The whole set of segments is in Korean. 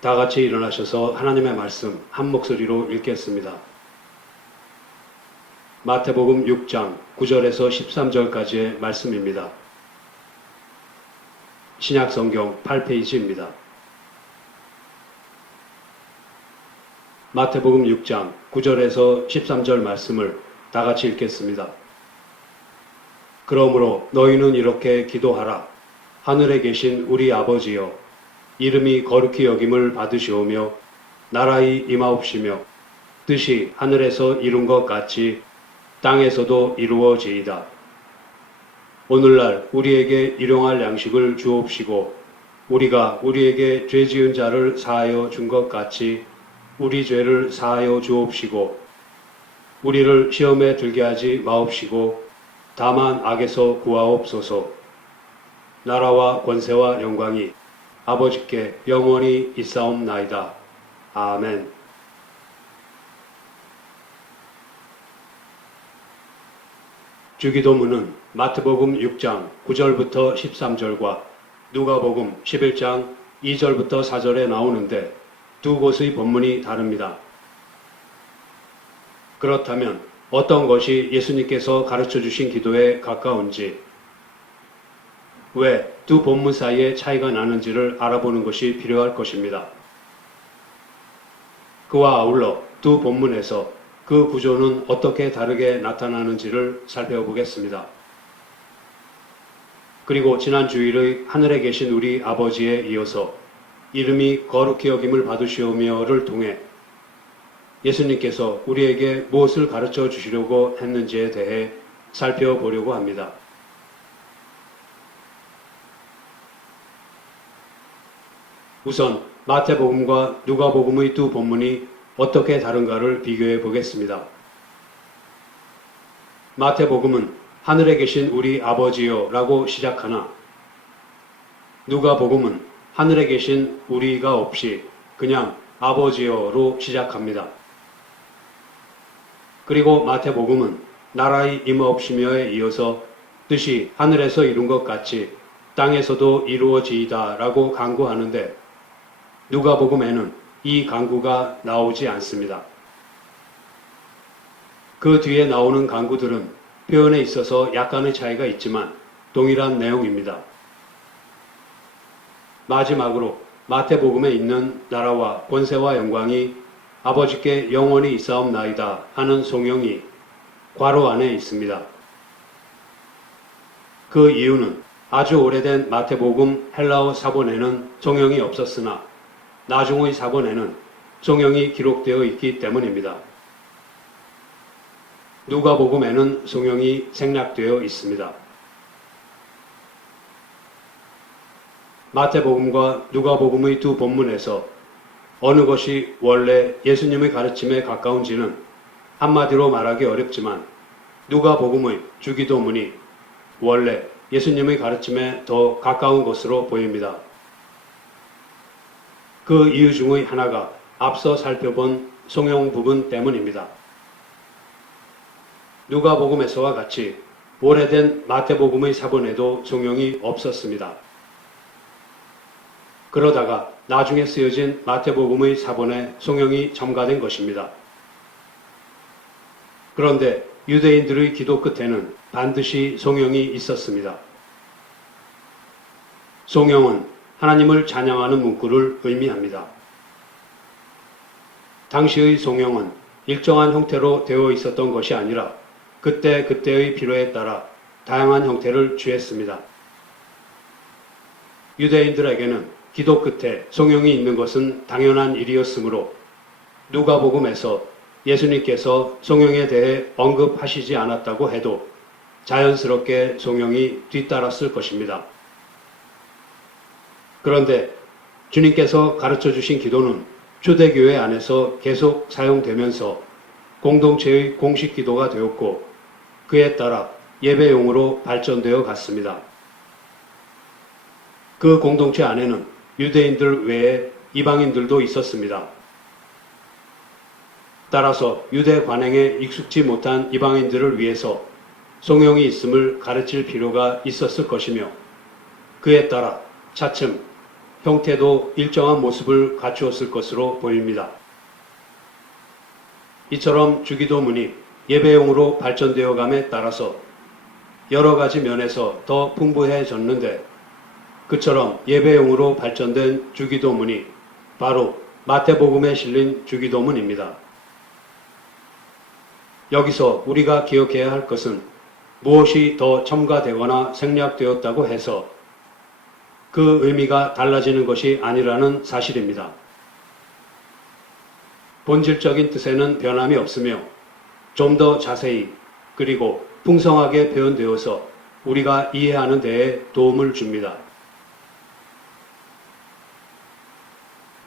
다 같이 일어나셔서 하나님의 말씀 한 목소리로 읽겠습니다. 마태복음 6장 9절에서 13절까지의 말씀입니다. 신약성경 8페이지입니다. 마태복음 6장 9절에서 13절 말씀을 다 같이 읽겠습니다. 그러므로 너희는 이렇게 기도하라. 하늘에 계신 우리 아버지여, 이름이 거룩히 여김을 받으시오며 나라의 임하옵시며 뜻이 하늘에서 이룬 것 같이 땅에서도 이루어지이다. 오늘날 우리에게 일용할 양식을 주옵시고 우리가 우리에게 죄 지은 자를 사하여 준 것 같이 우리 죄를 사하여 주옵시고 우리를 시험에 들게 하지 마옵시고 다만 악에서 구하옵소서. 나라와 권세와 영광이 아버지께 영원히 있사옵나이다. 아멘. 주기도문은 마태복음 6장 9절부터 13절과 누가복음 11장 2절부터 4절에 나오는데 두 곳의 본문이 다릅니다. 그렇다면 어떤 것이 예수님께서 가르쳐 주신 기도에 가까운지, 왜 두 본문 사이에 차이가 나는지를 알아보는 것이 필요할 것입니다. 그와 아울러 두 본문에서 그 구조는 어떻게 다르게 나타나는지를 살펴보겠습니다. 그리고 지난 주일의 하늘에 계신 우리 아버지에 이어서 이름이 거룩히 여김을 받으시오며를 통해 예수님께서 우리에게 무엇을 가르쳐 주시려고 했는지에 대해 살펴보려고 합니다. 우선 마태복음과 누가복음의 두 본문이 어떻게 다른가를 비교해 보겠습니다. 마태복음은 하늘에 계신 우리 아버지여 라고 시작하나 누가복음은 하늘에 계신 우리가 없이 그냥 아버지여로 시작합니다. 그리고 마태복음은 나라의 임하옵시며에 이어서 뜻이 하늘에서 이룬 것 같이 땅에서도 이루어지이다 라고 간구하는데 누가복음에는 이 간구가 나오지 않습니다. 그 뒤에 나오는 간구들은 표현에 있어서 약간의 차이가 있지만 동일한 내용입니다. 마지막으로 마태복음에 있는 나라와 권세와 영광이 아버지께 영원히 있사옵나이다 하는 송영이 괄호 안에 있습니다. 그 이유는 아주 오래된 마태복음 헬라어 사본에는 송영이 없었으나 나중의 사본에는 송영이 기록되어 있기 때문입니다. 누가복음에는 송영이 생략되어 있습니다. 마태복음과 누가복음의 두 본문에서 어느 것이 원래 예수님의 가르침에 가까운지는 한마디로 말하기 어렵지만 누가복음의 주기도문이 원래 예수님의 가르침에 더 가까운 것으로 보입니다. 그 이유 중의 하나가 앞서 살펴본 송영 부분 때문입니다. 누가복음에서와 같이 오래된 마태복음의 사본에도 송영이 없었습니다. 그러다가 나중에 쓰여진 마태복음의 사본에 송영이 첨가된 것입니다. 그런데 유대인들의 기도 끝에는 반드시 송영이 있었습니다. 송영은 하나님을 찬양하는 문구를 의미합니다. 당시의 송영은 일정한 형태로 되어 있었던 것이 아니라 그때의 필요에 따라 다양한 형태를 취했습니다. 유대인들에게는 기도 끝에 송영이 있는 것은 당연한 일이었으므로 누가복음에서 예수님께서 송영에 대해 언급하시지 않았다고 해도 자연스럽게 송영이 뒤따랐을 것입니다. 그런데 주님께서 가르쳐 주신 기도는 초대교회 안에서 계속 사용되면서 공동체의 공식 기도가 되었고 그에 따라 예배용으로 발전되어 갔습니다. 그 공동체 안에는 유대인들 외에 이방인들도 있었습니다. 따라서 유대 관행에 익숙지 못한 이방인들을 위해서 송영이 있음을 가르칠 필요가 있었을 것이며 그에 따라 차츰 형태도 일정한 모습을 갖추었을 것으로 보입니다. 이처럼 주기도문이 예배용으로 발전되어 감에 따라서 여러 가지 면에서 더 풍부해졌는데, 그처럼 예배용으로 발전된 주기도문이 바로 마태복음에 실린 주기도문입니다. 여기서 우리가 기억해야 할 것은 무엇이 더 첨가되거나 생략되었다고 해서 그 의미가 달라지는 것이 아니라는 사실입니다. 본질적인 뜻에는 변함이 없으며 좀 더 자세히 그리고 풍성하게 표현되어서 우리가 이해하는 데에 도움을 줍니다.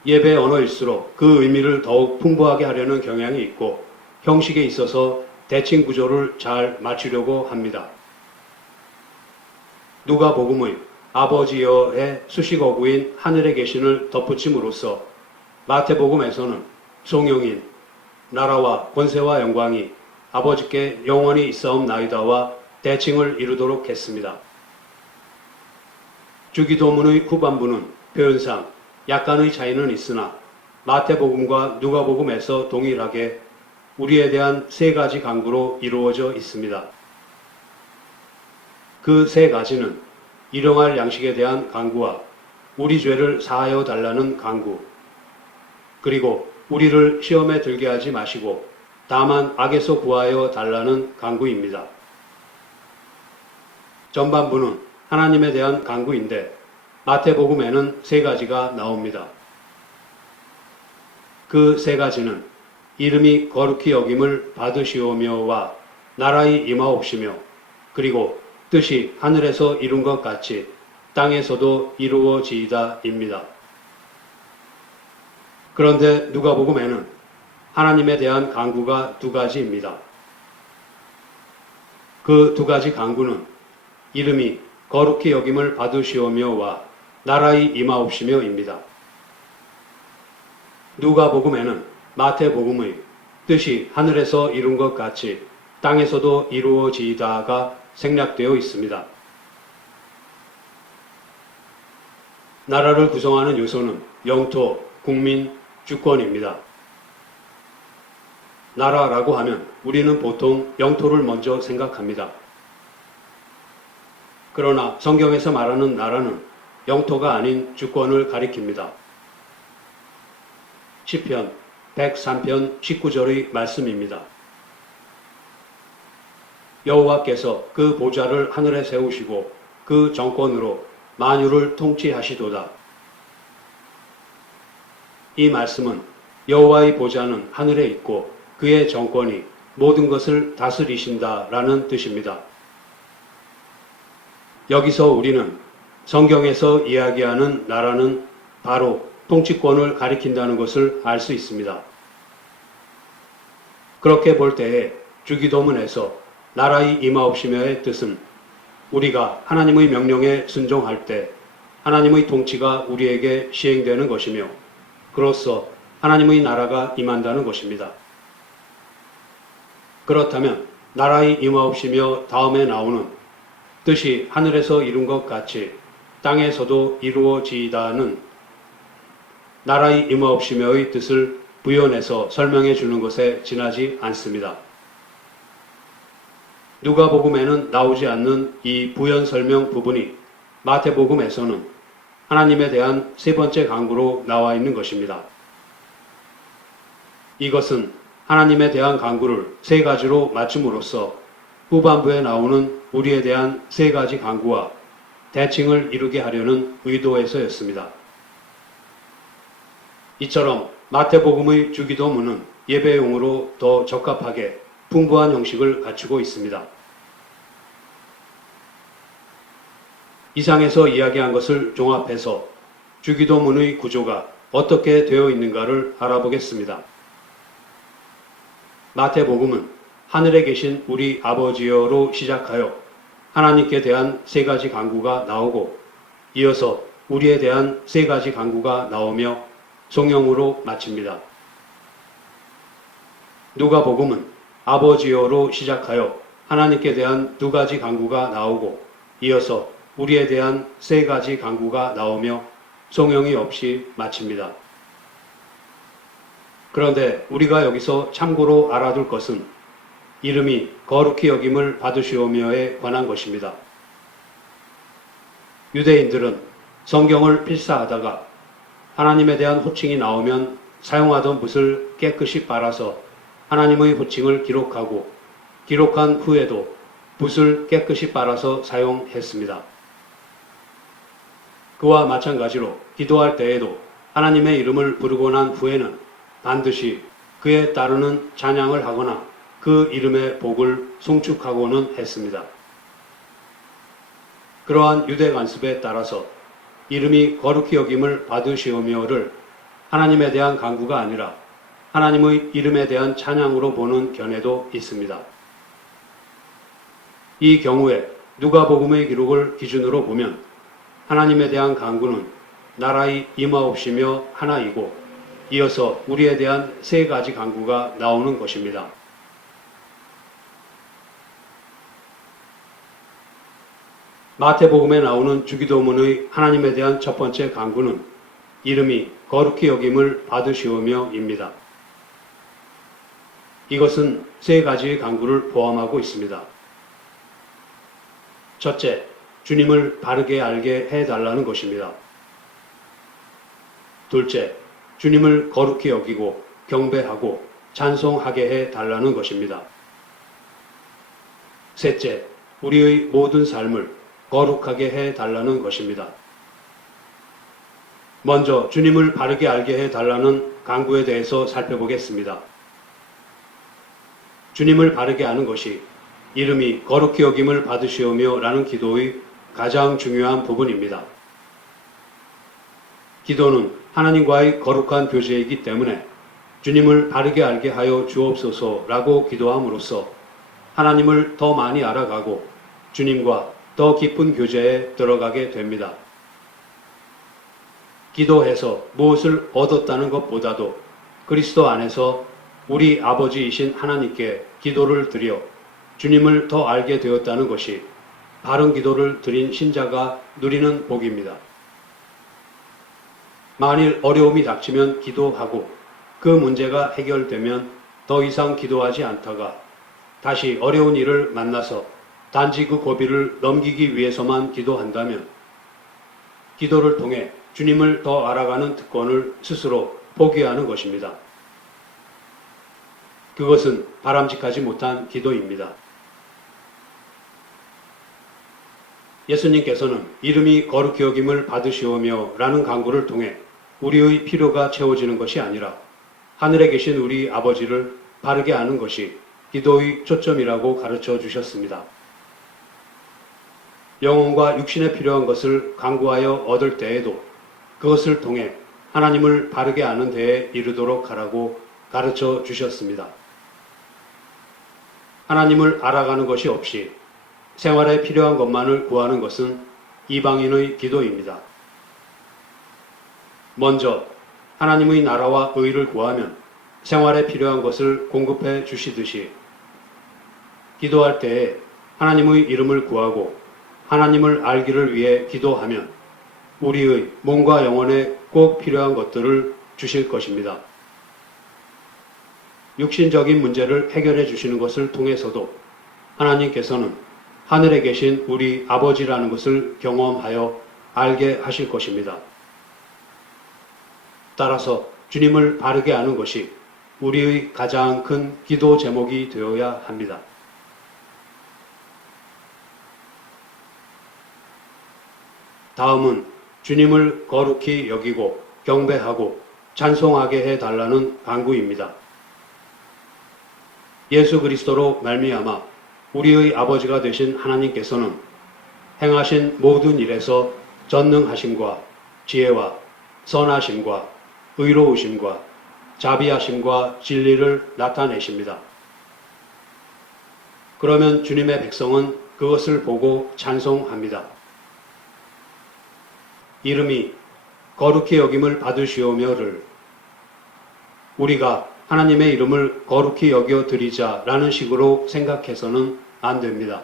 예배 언어일수록 그 의미를 더욱 풍부하게 하려는 경향이 있고 형식에 있어서 대칭 구조를 잘 맞추려고 합니다. 누가복음의 아버지여의 수식어구인 하늘에 계신을 덧붙임으로써 마태복음에서는 송영인 나라와 권세와 영광이 아버지께 영원히 있사옵나이다와 대칭을 이루도록 했습니다. 주기도문의 후반부는 표현상 약간의 차이는 있으나 마태복음과 누가복음에서 동일하게 우리에 대한 세 가지 강구로 이루어져 있습니다. 그 세 가지는 일용할 양식에 대한 강구와 우리 죄를 사하여 달라는 강구, 그리고 우리를 시험에 들게 하지 마시고 다만 악에서 구하여 달라는 강구입니다. 전반부는 하나님에 대한 강구인데 마태복음에는 세 가지가 나옵니다. 그 세 가지는 이름이 거룩히 여김을 받으시오며와 나라의 임하옵시며 그리고 뜻이 하늘에서 이룬 것 같이 땅에서도 이루어지이다입니다. 그런데 누가복음에는 하나님에 대한 강구가 두 가지입니다. 그 두 가지 강구는 이름이 거룩히 여김을 받으시오며와 나라의 임하옵시며입니다. 누가복음에는 마태복음의 뜻이 하늘에서 이룬 것 같이 땅에서도 이루어지이다가 생략되어 있습니다. 나라를 구성하는 요소는 영토, 국민, 주권입니다. 나라라고 하면 우리는 보통 영토를 먼저 생각합니다. 그러나 성경에서 말하는 나라는 영토가 아닌 주권을 가리킵니다. 시편 103편 19절의 말씀입니다. 여호와께서 그 보좌를 하늘에 세우시고 그 정권으로 만유를 통치하시도다. 이 말씀은 여호와의 보좌는 하늘에 있고 그의 정권이 모든 것을 다스리신다라는 뜻입니다. 여기서 우리는 성경에서 이야기하는 나라는 바로 통치권을 가리킨다는 것을 알 수 있습니다. 그렇게 볼 때에 주기도문에서 나라의 임하옵시며의 뜻은 우리가 하나님의 명령에 순종할 때 하나님의 통치가 우리에게 시행되는 것이며 그로써 하나님의 나라가 임한다는 것입니다. 그렇다면 나라의 임하옵시며 다음에 나오는 뜻이 하늘에서 이룬 것 같이 땅에서도 이루어지이다는 나라의 임하옵시며의 뜻을 부연해서 설명해 주는 것에 지나지 않습니다. 누가복음에는 나오지 않는 이 부연 설명 부분이 마태복음에서는 하나님에 대한 세 번째 강구로 나와 있는 것입니다. 이것은 하나님에 대한 강구를 세 가지로 맞춤으로써 후반부에 나오는 우리에 대한 세 가지 강구와 대칭을 이루게 하려는 의도에서였습니다. 이처럼 마태복음의 주기도문은 예배용으로 더 적합하게 풍부한 형식을 갖추고 있습니다. 이상에서 이야기한 것을 종합해서 주기도문의 구조가 어떻게 되어 있는가를 알아보겠습니다. 마태복음은 하늘에 계신 우리 아버지여로 시작하여 하나님께 대한 세 가지 강구가 나오고 이어서 우리에 대한 세 가지 강구가 나오며 송영으로 마칩니다. 누가복음은 아버지여로 시작하여 하나님께 대한 두 가지 강구가 나오고 이어서 우리에 대한 세 가지 강구가 나오며 송영이 없이 마칩니다. 그런데 우리가 여기서 참고로 알아둘 것은 이름이 거룩히 여김을 받으시오며에 관한 것입니다. 유대인들은 성경을 필사하다가 하나님에 대한 호칭이 나오면 사용하던 붓을 깨끗이 빨아서 하나님의 호칭을 기록하고 기록한 후에도 붓을 깨끗이 빨아서 사용했습니다. 그와 마찬가지로 기도할 때에도 하나님의 이름을 부르고 난 후에는 반드시 그에 따르는 찬양을 하거나 그 이름의 복을 송축하고는 했습니다. 그러한 유대 관습에 따라서 이름이 거룩히 여김을 받으시오며를 하나님에 대한 간구가 아니라 하나님의 이름에 대한 찬양으로 보는 견해도 있습니다. 이 경우에 누가복음의 기록을 기준으로 보면 하나님에 대한 간구는 나라의 임하옵시며 하나이고 이어서 우리에 대한 세 가지 간구가 나오는 것입니다. 마태복음에 나오는 주기도문의 하나님에 대한 첫 번째 간구는 이름이 거룩히 여김을 받으시오며입니다. 이것은 세 가지의 간구를 포함하고 있습니다. 첫째, 주님을 바르게 알게 해달라는 것입니다. 둘째, 주님을 거룩히 여기고 경배하고 찬송하게 해달라는 것입니다. 셋째, 우리의 모든 삶을 거룩하게 해달라는 것입니다. 먼저 주님을 바르게 알게 해달라는 간구에 대해서 살펴보겠습니다. 주님을 바르게 아는 것이 이름이 거룩히 여김을 받으시오며 라는 기도의 가장 중요한 부분입니다. 기도는 하나님과의 거룩한 교제이기 때문에 주님을 바르게 알게 하여 주옵소서라고 기도함으로써 하나님을 더 많이 알아가고 주님과 더 깊은 교제에 들어가게 됩니다. 기도해서 무엇을 얻었다는 것보다도 그리스도 안에서 우리 아버지이신 하나님께 기도를 드려 주님을 더 알게 되었다는 것이 바른 기도를 드린 신자가 누리는 복입니다. 만일 어려움이 닥치면 기도하고 그 문제가 해결되면 더 이상 기도하지 않다가 다시 어려운 일을 만나서 단지 그 고비를 넘기기 위해서만 기도한다면 기도를 통해 주님을 더 알아가는 특권을 스스로 포기하는 것입니다. 그것은 바람직하지 못한 기도입니다. 예수님께서는 이름이 거룩히 여김을 받으시오며 라는 간구를 통해 우리의 필요가 채워지는 것이 아니라 하늘에 계신 우리 아버지를 바르게 아는 것이 기도의 초점이라고 가르쳐 주셨습니다. 영혼과 육신에 필요한 것을 간구하여 얻을 때에도 그것을 통해 하나님을 바르게 아는 데에 이르도록 하라고 가르쳐 주셨습니다. 하나님을 알아가는 것이 없이 생활에 필요한 것만을 구하는 것은 이방인의 기도입니다. 먼저 하나님의 나라와 의를 구하면 생활에 필요한 것을 공급해 주시듯이 기도할 때에 하나님의 이름을 구하고 하나님을 알기를 위해 기도하면 우리의 몸과 영혼에 꼭 필요한 것들을 주실 것입니다. 육신적인 문제를 해결해 주시는 것을 통해서도 하나님께서는 하늘에 계신 우리 아버지라는 것을 경험하여 알게 하실 것입니다. 따라서 주님을 바르게 아는 것이 우리의 가장 큰 기도 제목이 되어야 합니다. 다음은 주님을 거룩히 여기고 경배하고 찬송하게 해달라는 간구입니다. 예수 그리스도로 말미암아 우리의 아버지가 되신 하나님께서는 행하신 모든 일에서 전능하심과 지혜와 선하심과 의로우심과 자비하심과 진리를 나타내십니다. 그러면 주님의 백성은 그것을 보고 찬송합니다. 이름이 거룩히 여김을 받으시오며를 우리가 하나님의 이름을 거룩히 여겨 드리자라는 식으로 생각해서는 안 됩니다.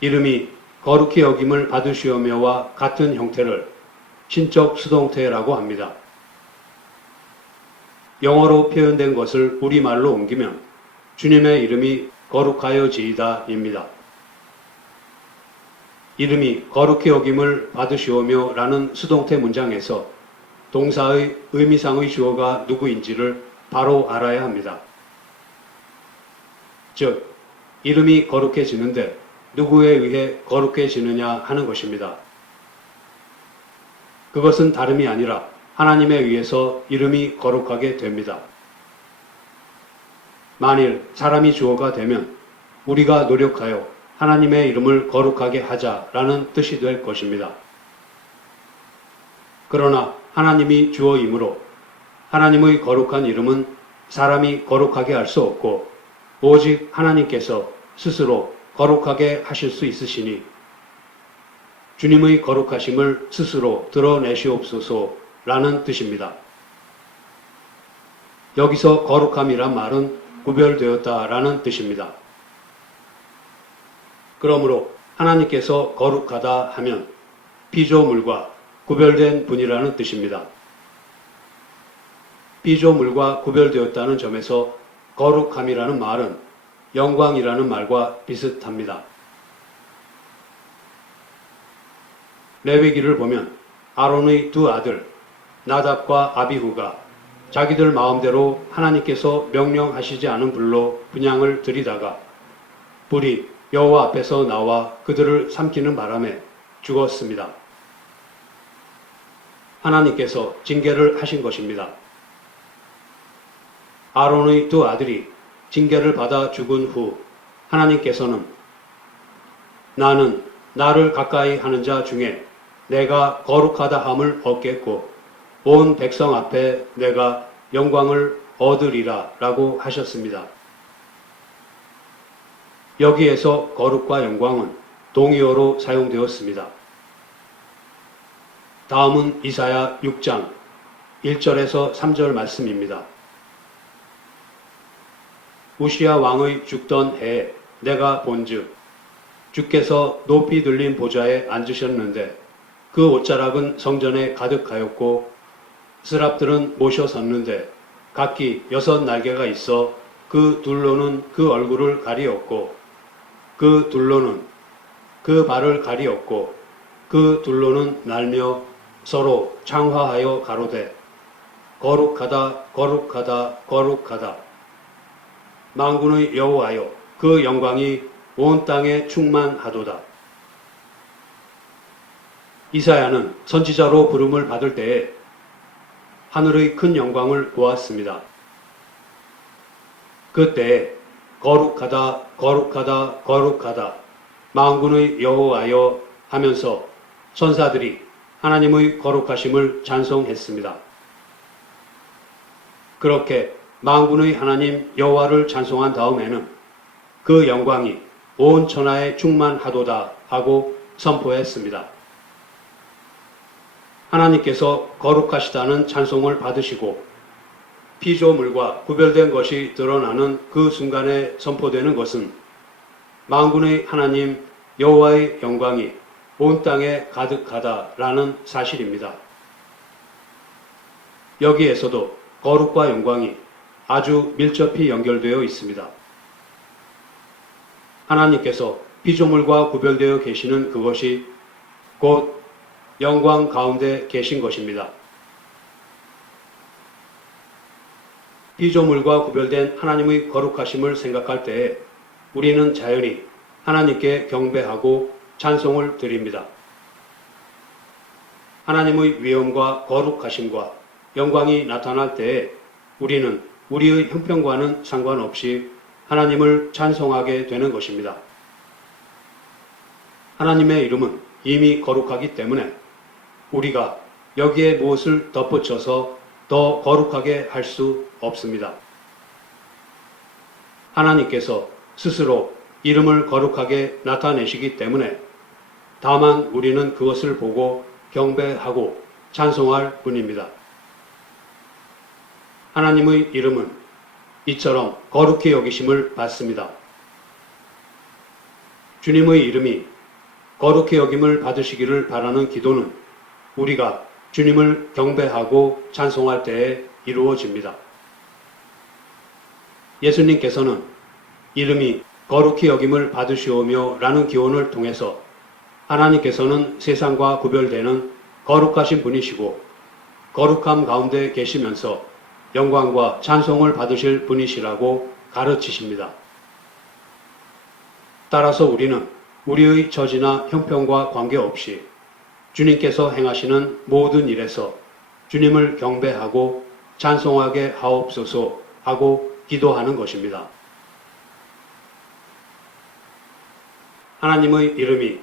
이름이 거룩히 여김을 받으시오며와 같은 형태를 신적 수동태라고 합니다. 영어로 표현된 것을 우리말로 옮기면 주님의 이름이 거룩하여지이다입니다. 이름이 거룩히 여김을 받으시오며 라는 수동태 문장에서 동사의 의미상의 주어가 누구인지를 바로 알아야 합니다. 즉, 이름이 거룩해지는데 누구에 의해 거룩해지느냐 하는 것입니다. 그것은 다름이 아니라 하나님에 의해서 이름이 거룩하게 됩니다. 만일 사람이 주어가 되면 우리가 노력하여 하나님의 이름을 거룩하게 하자라는 뜻이 될 것입니다. 그러나 하나님이 주어이므로 하나님의 거룩한 이름은 사람이 거룩하게 할 수 없고 오직 하나님께서 스스로 거룩하게 하실 수 있으시니 주님의 거룩하심을 스스로 드러내시옵소서라는 뜻입니다. 여기서 거룩함이란 말은 구별되었다라는 뜻입니다. 그러므로 하나님께서 거룩하다 하면 피조물과 구별된 분이라는 뜻입니다. 피조물과 구별되었다는 점에서 거룩함이라는 말은 영광이라는 말과 비슷합니다. 레위기를 보면 아론의 두 아들 나답과 아비후가 자기들 마음대로 하나님께서 명령하시지 않은 불로 분향을 드리다가 불이 여호와 앞에서 나와 그들을 삼키는 바람에 죽었습니다. 하나님께서 징계를 하신 것입니다. 아론의 두 아들이 징계를 받아 죽은 후 하나님께서는 나는 나를 가까이 하는 자 중에 내가 거룩하다 함을 얻겠고 온 백성 앞에 내가 영광을 얻으리라 라고 하셨습니다. 여기에서 거룩과 영광은 동의어로 사용되었습니다. 다음은 이사야 6장 1절에서 3절 말씀입니다. 우시야 왕의 죽던 해에 내가 본즉 주께서 높이 들린 보좌에 앉으셨는데 그 옷자락은 성전에 가득하였고 스랍들은 모셔 섰는데 각기 6 날개가 있어 그 둘로는 그 얼굴을 가리었고 그 둘로는 그 발을 가리었고 그 둘로는 날며 서로 창화하여 가로되 거룩하다 거룩하다 거룩하다 만군의 여호와여 그 영광이 온 땅에 충만하도다. 이사야는 선지자로 부름을 받을 때에 하늘의 큰 영광을 보았습니다. 그때에 거룩하다 거룩하다 거룩하다 만군의 여호와여 하면서 천사들이 하나님의 거룩하심을 찬송했습니다. 그렇게 만군의 하나님 여호와를 찬송한 다음에는 그 영광이 온 천하에 충만하도다 하고 선포했습니다. 하나님께서 거룩하시다는 찬송을 받으시고 피조물과 구별된 것이 드러나는 그 순간에 선포되는 것은 만군의 하나님 여호와의 영광이 온 땅에 가득하다라는 사실입니다. 여기에서도 거룩과 영광이 아주 밀접히 연결되어 있습니다. 하나님께서 피조물과 구별되어 계시는 그것이 곧 영광 가운데 계신 것입니다. 피조물과 구별된 하나님의 거룩하심을 생각할 때에 우리는 자연히 하나님께 경배하고 찬송을 드립니다. 하나님의 위엄과 거룩하심과 영광이 나타날 때에 우리는 우리의 형편과는 상관없이 하나님을 찬송하게 되는 것입니다. 하나님의 이름은 이미 거룩하기 때문에 우리가 여기에 무엇을 덧붙여서 더 거룩하게 할 수 없습니다. 하나님께서 스스로 이름을 거룩하게 나타내시기 때문에 다만 우리는 그것을 보고 경배하고 찬송할 뿐입니다. 하나님의 이름은 이처럼 거룩히 여기심을 받습니다. 주님의 이름이 거룩히 여김을 받으시기를 바라는 기도는 우리가 주님을 경배하고 찬송할 때에 이루어집니다. 예수님께서는 이름이 거룩히 여김을 받으시오며 라는 기원을 통해서 하나님께서는 세상과 구별되는 거룩하신 분이시고 거룩함 가운데 계시면서 영광과 찬송을 받으실 분이시라고 가르치십니다. 따라서 우리는 우리의 처지나 형편과 관계없이 주님께서 행하시는 모든 일에서 주님을 경배하고 찬송하게 하옵소서 하고 기도하는 것입니다. 하나님의 이름이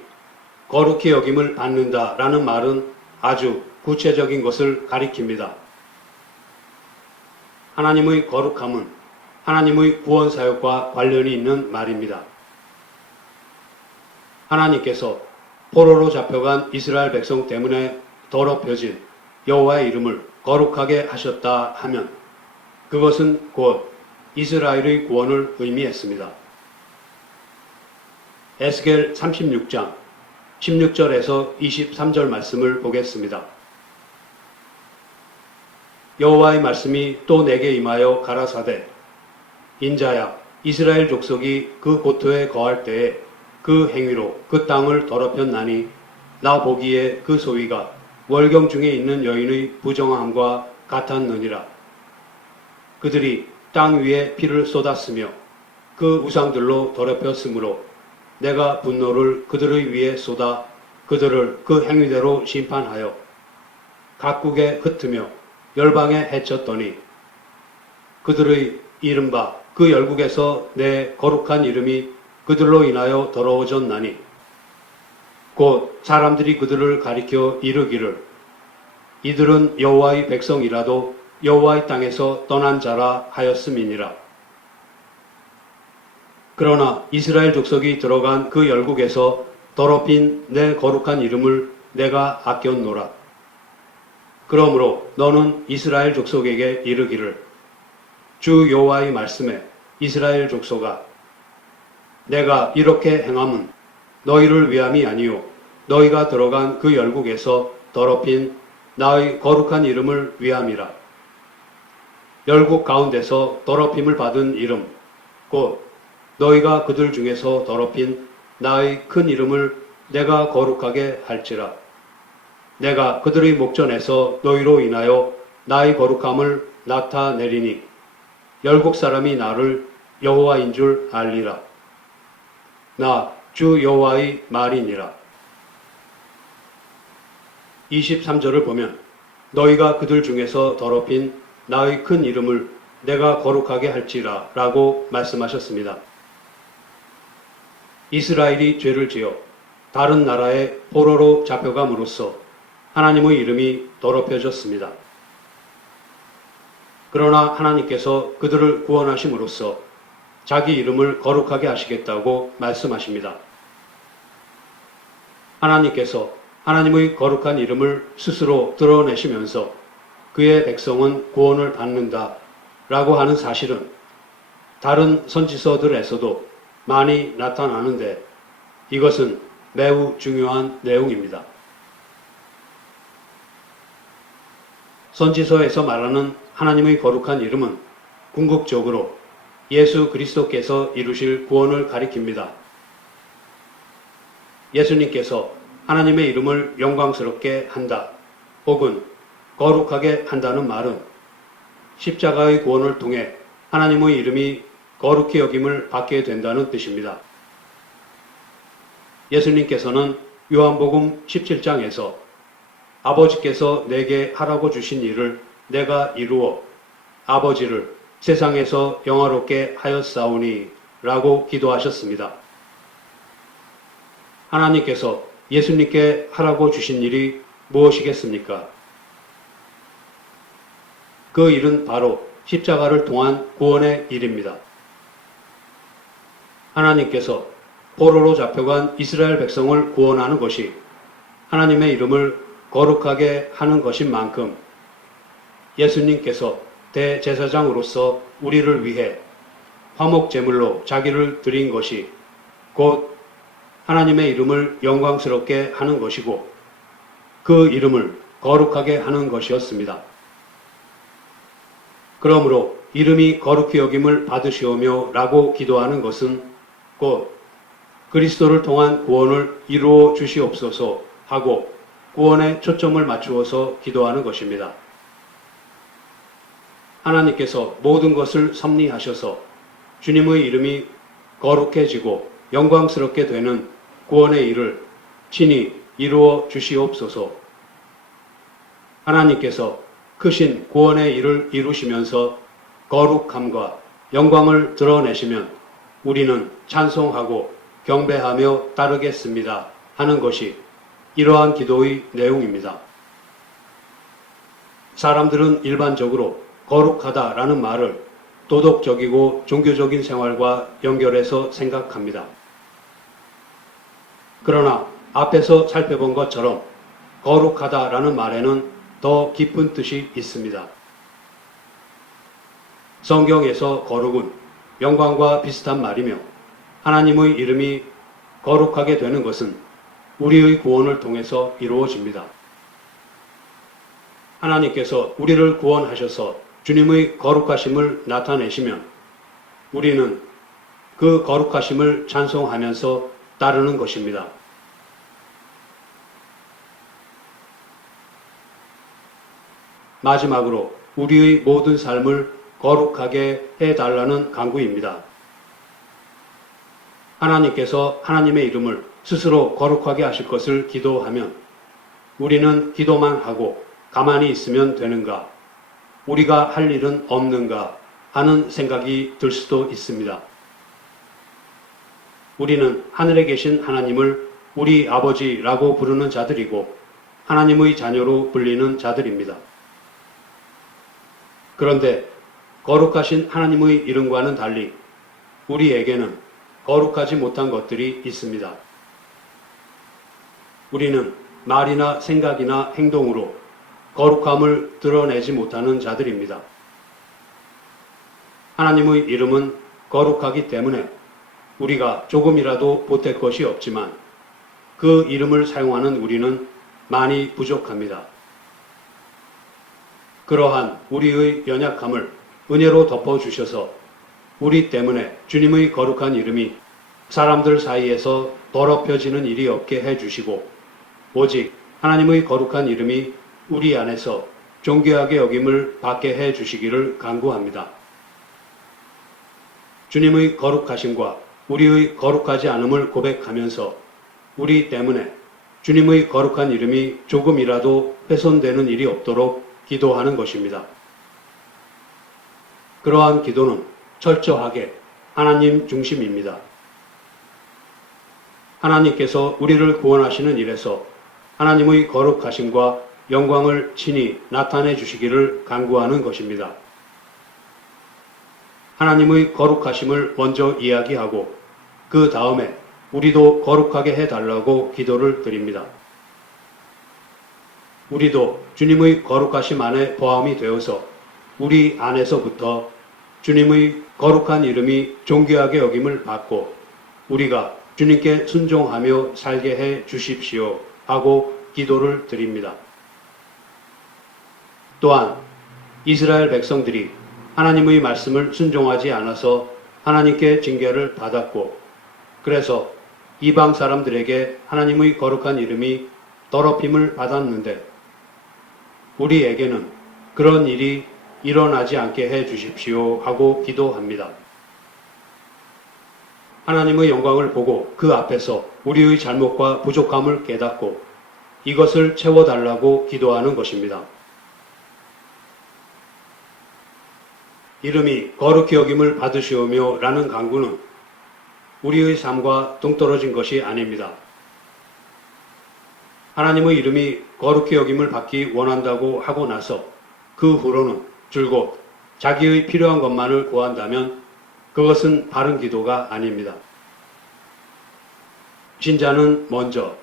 거룩히 여김을 받는다라는 말은 아주 구체적인 것을 가리킵니다. 하나님의 거룩함은 하나님의 구원 사역과 관련이 있는 말입니다. 하나님께서 포로로 잡혀간 이스라엘 백성 때문에 더럽혀진 여호와의 이름을 거룩하게 하셨다 하면 그것은 곧 이스라엘의 구원을 의미했습니다. 에스겔 36장 16절에서 23절 말씀을 보겠습니다. 여호와의 말씀이 또 내게 임하여 가라사대 인자야 이스라엘 족속이 그 고토에 거할 때에 그 행위로 그 땅을 더럽혔나니 나 보기에 그 소위가 월경 중에 있는 여인의 부정함과 같았느니라. 그들이 땅 위에 피를 쏟았으며 그 우상들로 더럽혔으므로 내가 분노를 그들의 위에 쏟아 그들을 그 행위대로 심판하여 각국에 흩으며 열방에 해쳤더니 그들의 이른바 그 열국에서 내 거룩한 이름이 그들로 인하여 더러워졌나니 곧 사람들이 그들을 가리켜 이르기를 이들은 여호와의 백성이라도 여호와의 땅에서 떠난 자라 하였음이니라. 그러나 이스라엘 족속이 들어간 그 열국에서 더럽힌 내 거룩한 이름을 내가 아꼈노라. 그러므로 너는 이스라엘 족속에게 이르기를 주 여호와의 말씀에 이스라엘 족속아 내가 이렇게 행함은 너희를 위함이 아니요 너희가 들어간 그 열국에서 더럽힌 나의 거룩한 이름을 위함이라. 열국 가운데서 더럽힘을 받은 이름 곧 너희가 그들 중에서 더럽힌 나의 큰 이름을 내가 거룩하게 할지라. 내가 그들의 목전에서 너희로 인하여 나의 거룩함을 나타내리니 열국 사람이 나를 여호와인 줄 알리라. 나 주 여호와의 말이니라. 23절을 보면 너희가 그들 중에서 더럽힌 나의 큰 이름을 내가 거룩하게 할지라 라고 말씀하셨습니다. 이스라엘이 죄를 지어 다른 나라의 포로로 잡혀감으로써 하나님의 이름이 더럽혀졌습니다. 그러나 하나님께서 그들을 구원하심으로써 자기 이름을 거룩하게 하시겠다고 말씀하십니다. 하나님께서 하나님의 거룩한 이름을 스스로 드러내시면서 그의 백성은 구원을 받는다 라고 하는 사실은 다른 선지서들에서도 많이 나타나는데 이것은 매우 중요한 내용입니다. 선지서에서 말하는 하나님의 거룩한 이름은 궁극적으로 예수 그리스도께서 이루실 구원을 가리킵니다. 예수님께서 하나님의 이름을 영광스럽게 한다 혹은 거룩하게 한다는 말은 십자가의 구원을 통해 하나님의 이름이 거룩히 여김을 받게 된다는 뜻입니다. 예수님께서는 요한복음 17장에서 아버지께서 내게 하라고 주신 일을 내가 이루어 아버지를 세상에서 영화롭게 하였사오니 라고 기도하셨습니다. 하나님께서 예수님께 하라고 주신 일이 무엇이겠습니까? 그 일은 바로 십자가를 통한 구원의 일입니다. 하나님께서 포로로 잡혀간 이스라엘 백성을 구원하는 것이 하나님의 이름을 거룩하게 하는 것인 만큼 예수님께서 대제사장으로서 우리를 위해 화목제물로 자기를 드린 것이 곧 하나님의 이름을 영광스럽게 하는 것이고 그 이름을 거룩하게 하는 것이었습니다. 그러므로 이름이 거룩히 여김을 받으시오며 라고 기도하는 것은 곧 그리스도를 통한 구원을 이루어 주시옵소서 하고 구원에 초점을 맞추어서 기도하는 것입니다. 하나님께서 모든 것을 섭리하셔서 주님의 이름이 거룩해지고 영광스럽게 되는 구원의 일을 친히 이루어 주시옵소서. 하나님께서 크신 구원의 일을 이루시면서 거룩함과 영광을 드러내시면 우리는 찬송하고 경배하며 따르겠습니다 하는 것이 이러한 기도의 내용입니다. 사람들은 일반적으로 거룩하다라는 말을 도덕적이고 종교적인 생활과 연결해서 생각합니다. 그러나 앞에서 살펴본 것처럼 거룩하다라는 말에는 더 깊은 뜻이 있습니다. 성경에서 거룩은 영광과 비슷한 말이며 하나님의 이름이 거룩하게 되는 것은 우리의 구원을 통해서 이루어집니다. 하나님께서 우리를 구원하셔서 주님의 거룩하심을 나타내시면 우리는 그 거룩하심을 찬송하면서 따르는 것입니다. 마지막으로 우리의 모든 삶을 거룩하게 해달라는 간구입니다. 하나님께서 하나님의 이름을 스스로 거룩하게 하실 것을 기도하면 우리는 기도만 하고 가만히 있으면 되는가, 우리가 할 일은 없는가 하는 생각이 들 수도 있습니다. 우리는 하늘에 계신 하나님을 우리 아버지라고 부르는 자들이고 하나님의 자녀로 불리는 자들입니다. 그런데 거룩하신 하나님의 이름과는 달리 우리에게는 거룩하지 못한 것들이 있습니다. 우리는 말이나 생각이나 행동으로 거룩함을 드러내지 못하는 자들입니다. 하나님의 이름은 거룩하기 때문에 우리가 조금이라도 보탤 것이 없지만 그 이름을 사용하는 우리는 많이 부족합니다. 그러한 우리의 연약함을 은혜로 덮어주셔서 우리 때문에 주님의 거룩한 이름이 사람들 사이에서 더럽혀지는 일이 없게 해주시고 오직 하나님의 거룩한 이름이 우리 안에서 존귀하게 여김을 받게 해주시기를 간구합니다. 주님의 거룩하심과 우리의 거룩하지 않음을 고백하면서 우리 때문에 주님의 거룩한 이름이 조금이라도 훼손되는 일이 없도록 기도하는 것입니다. 그러한 기도는 철저하게 하나님 중심입니다. 하나님께서 우리를 구원하시는 일에서 하나님의 거룩하심과 영광을 친히 나타내 주시기를 간구하는 것입니다. 하나님의 거룩하심을 먼저 이야기하고 그 다음에 우리도 거룩하게 해달라고 기도를 드립니다. 우리도 주님의 거룩하심 안에 포함이 되어서 우리 안에서부터 주님의 거룩한 이름이 존귀하게 여김을 받고 우리가 주님께 순종하며 살게 해 주십시오 하고 기도를 드립니다. 또한 이스라엘 백성들이 하나님의 말씀을 순종하지 않아서 하나님께 징계를 받았고 그래서 이방 사람들에게 하나님의 거룩한 이름이 더럽힘을 받았는데 우리에게는 그런 일이 일어나지 않게 해 주십시오 하고 기도합니다. 하나님의 영광을 보고 그 앞에서 우리의 잘못과 부족함을 깨닫고 이것을 채워달라고 기도하는 것입니다. 이름이 거룩히 여김을 받으시오며 라는 간구는 우리의 삶과 동떨어진 것이 아닙니다. 하나님의 이름이 거룩히 여김을 받기 원한다고 하고 나서 그 후로는 줄곧 자기의 필요한 것만을 구한다면 그것은 바른 기도가 아닙니다. 신자는 먼저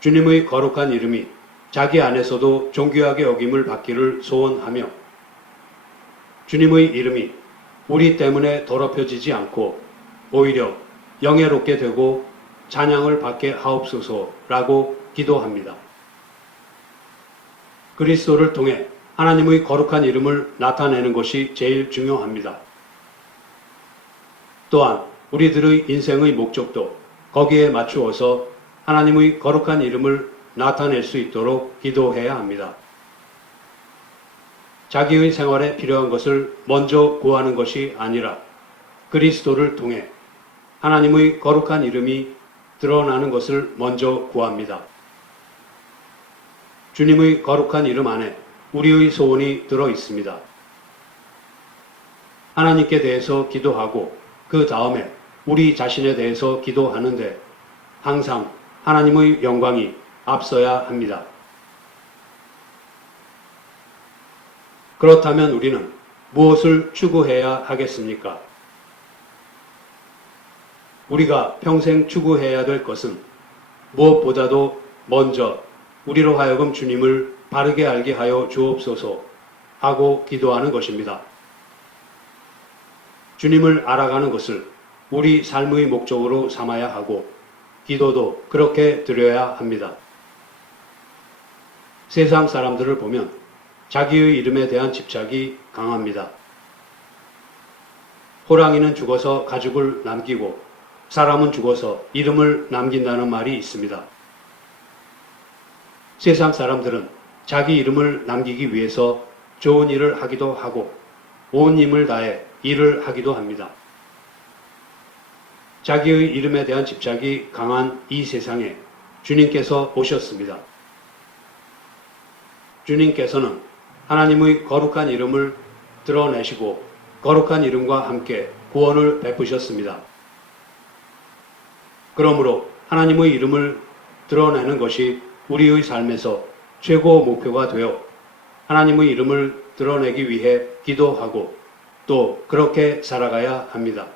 주님의 거룩한 이름이 자기 안에서도 존귀하게 여김을 받기를 소원하며 주님의 이름이 우리 때문에 더럽혀지지 않고 오히려 영예롭게 되고 찬양을 받게 하옵소서라고 기도합니다. 그리스도를 통해 하나님의 거룩한 이름을 나타내는 것이 제일 중요합니다. 또한 우리들의 인생의 목적도 거기에 맞추어서 하나님의 거룩한 이름을 나타낼 수 있도록 기도해야 합니다. 자기의 생활에 필요한 것을 먼저 구하는 것이 아니라 그리스도를 통해 하나님의 거룩한 이름이 드러나는 것을 먼저 구합니다. 주님의 거룩한 이름 안에 우리의 소원이 들어 있습니다. 하나님께 대해서 기도하고 그 다음에 우리 자신에 대해서 기도하는데 항상 하나님의 영광이 앞서야 합니다. 그렇다면 우리는 무엇을 추구해야 하겠습니까? 우리가 평생 추구해야 될 것은 무엇보다도 먼저 우리로 하여금 주님을 바르게 알게 하여 주옵소서 하고 기도하는 것입니다. 주님을 알아가는 것을 우리 삶의 목적으로 삼아야 하고 기도도 그렇게 드려야 합니다. 세상 사람들을 보면 자기의 이름에 대한 집착이 강합니다. 호랑이는 죽어서 가죽을 남기고 사람은 죽어서 이름을 남긴다는 말이 있습니다. 세상 사람들은 자기 이름을 남기기 위해서 좋은 일을 하기도 하고 온 힘을 다해 일을 하기도 합니다. 자기의 이름에 대한 집착이 강한 이 세상에 주님께서 오셨습니다. 주님께서는 하나님의 거룩한 이름을 드러내시고 거룩한 이름과 함께 구원을 베푸셨습니다. 그러므로 하나님의 이름을 드러내는 것이 우리의 삶에서 최고 목표가 되어 하나님의 이름을 드러내기 위해 기도하고 또 그렇게 살아가야 합니다.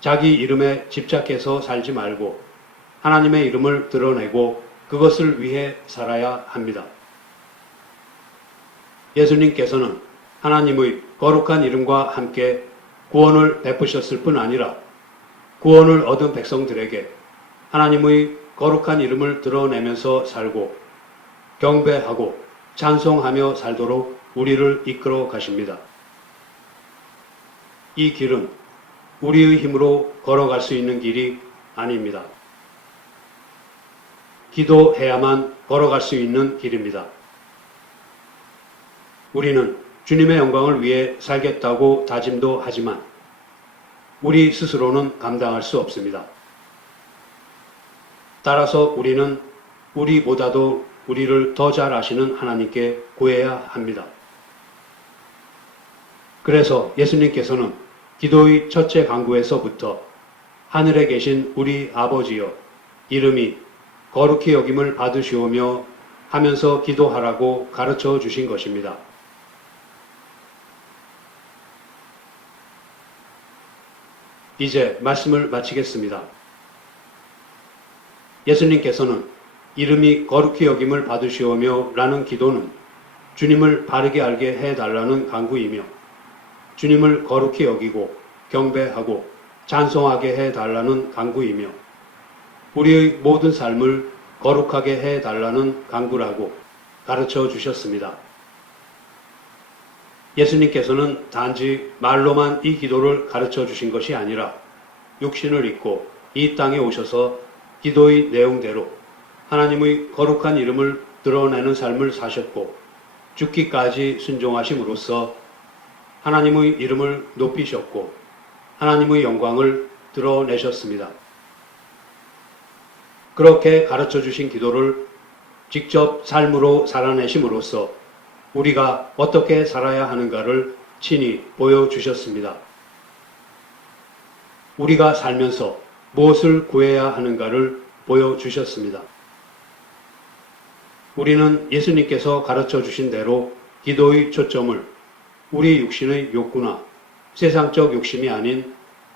자기 이름에 집착해서 살지 말고 하나님의 이름을 드러내고 그것을 위해 살아야 합니다. 예수님께서는 하나님의 거룩한 이름과 함께 구원을 베푸셨을 뿐 아니라 구원을 얻은 백성들에게 하나님의 거룩한 이름을 드러내면서 살고 경배하고 찬송하며 살도록 우리를 이끌어 가십니다. 이 길은 우리의 힘으로 걸어갈 수 있는 길이 아닙니다. 기도해야만 걸어갈 수 있는 길입니다. 우리는 주님의 영광을 위해 살겠다고 다짐도 하지만 우리 스스로는 감당할 수 없습니다. 따라서 우리는 우리보다도 우리를 더 잘 아시는 하나님께 구해야 합니다. 그래서 예수님께서는 기도의 첫째 강구에서부터 하늘에 계신 우리 아버지여 이름이 거룩히 여김을 받으시오며 하면서 기도하라고 가르쳐 주신 것입니다. 이제 말씀을 마치겠습니다. 예수님께서는 이름이 거룩히 여김을 받으시오며 라는 기도는 주님을 바르게 알게 해달라는 간구이며 주님을 거룩히 여기고 경배하고 찬송하게 해달라는 간구이며 우리의 모든 삶을 거룩하게 해달라는 간구라고 가르쳐 주셨습니다. 예수님께서는 단지 말로만 이 기도를 가르쳐 주신 것이 아니라 육신을 입고 이 땅에 오셔서 기도의 내용대로 하나님의 거룩한 이름을 드러내는 삶을 사셨고 죽기까지 순종하심으로써 하나님의 이름을 높이셨고 하나님의 영광을 드러내셨습니다. 그렇게 가르쳐 주신 기도를 직접 삶으로 살아내심으로써 우리가 어떻게 살아야 하는가를 친히 보여주셨습니다. 우리가 살면서 무엇을 구해야 하는가를 보여주셨습니다. 우리는 예수님께서 가르쳐 주신 대로 기도의 초점을 우리 육신의 욕구나 세상적 욕심이 아닌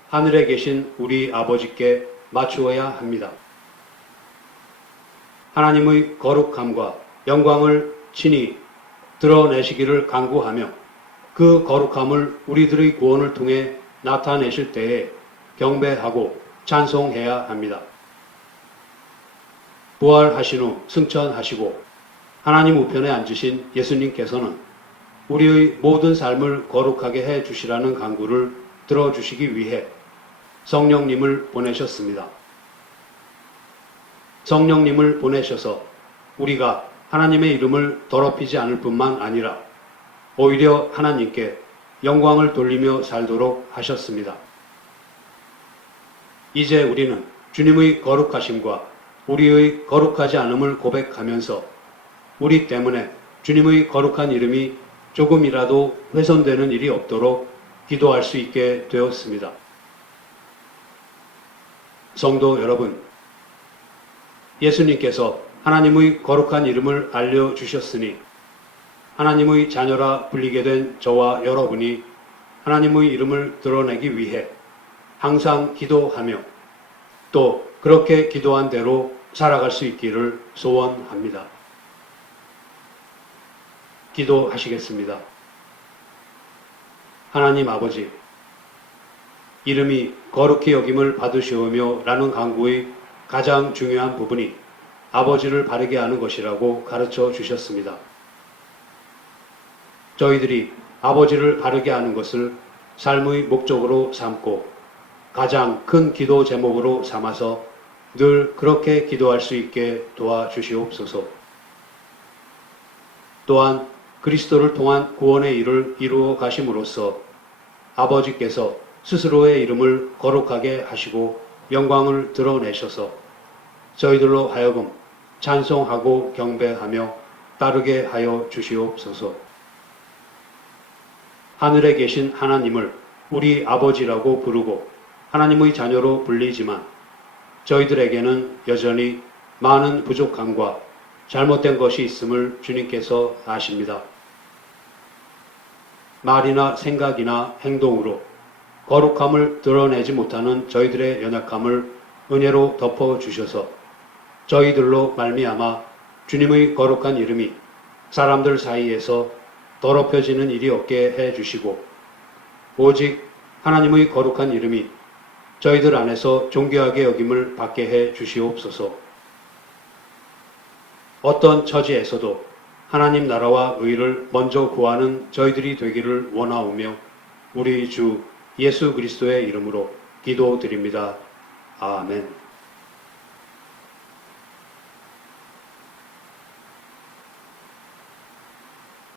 하늘에 계신 우리 아버지께 맞추어야 합니다. 하나님의 거룩함과 영광을 친히 드러내시기를 간구하며 그 거룩함을 우리들의 구원을 통해 나타내실 때에 경배하고 찬송해야 합니다. 부활하신 후 승천하시고 하나님 우편에 앉으신 예수님께서는 우리의 모든 삶을 거룩하게 해 주시라는 간구를 들어주시기 위해 성령님을 보내셨습니다. 성령님을 보내셔서 우리가 하나님의 이름을 더럽히지 않을 뿐만 아니라 오히려 하나님께 영광을 돌리며 살도록 하셨습니다. 이제 우리는 주님의 거룩하심과 우리의 거룩하지 않음을 고백하면서 우리 때문에 주님의 거룩한 이름이 조금이라도 훼손되는 일이 없도록 기도할 수 있게 되었습니다. 성도 여러분, 예수님께서 하나님의 거룩한 이름을 알려주셨으니 하나님의 자녀라 불리게 된 저와 여러분이 하나님의 이름을 드러내기 위해 항상 기도하며 또 그렇게 기도한 대로 살아갈 수 있기를 소원합니다. 기도하시겠습니다. 하나님 아버지, 이름이 거룩히 여김을 받으시오며 라는 간구의 가장 중요한 부분이 아버지를 바르게 아는 것이라고 가르쳐 주셨습니다. 저희들이 아버지를 바르게 아는 것을 삶의 목적으로 삼고 가장 큰 기도 제목으로 삼아서 늘 그렇게 기도할 수 있게 도와주시옵소서. 또한 그리스도를 통한 구원의 일을 이루어 가심으로써 아버지께서 스스로의 이름을 거룩하게 하시고 영광을 드러내셔서 저희들로 하여금 찬송하고 경배하며 따르게 하여 주시옵소서. 하늘에 계신 하나님을 우리 아버지라고 부르고 하나님의 자녀로 불리지만 저희들에게는 여전히 많은 부족함과 잘못된 것이 있음을 주님께서 아십니다. 말이나 생각이나 행동으로 거룩함을 드러내지 못하는 저희들의 연약함을 은혜로 덮어주셔서 저희들로 말미암아 주님의 거룩한 이름이 사람들 사이에서 더럽혀지는 일이 없게 해주시고 오직 하나님의 거룩한 이름이 저희들 안에서 존귀하게 여김을 받게 해 주시옵소서. 어떤 처지에서도 하나님 나라와 의를 먼저 구하는 저희들이 되기를 원하오며 우리 주 예수 그리스도의 이름으로 기도드립니다. 아멘.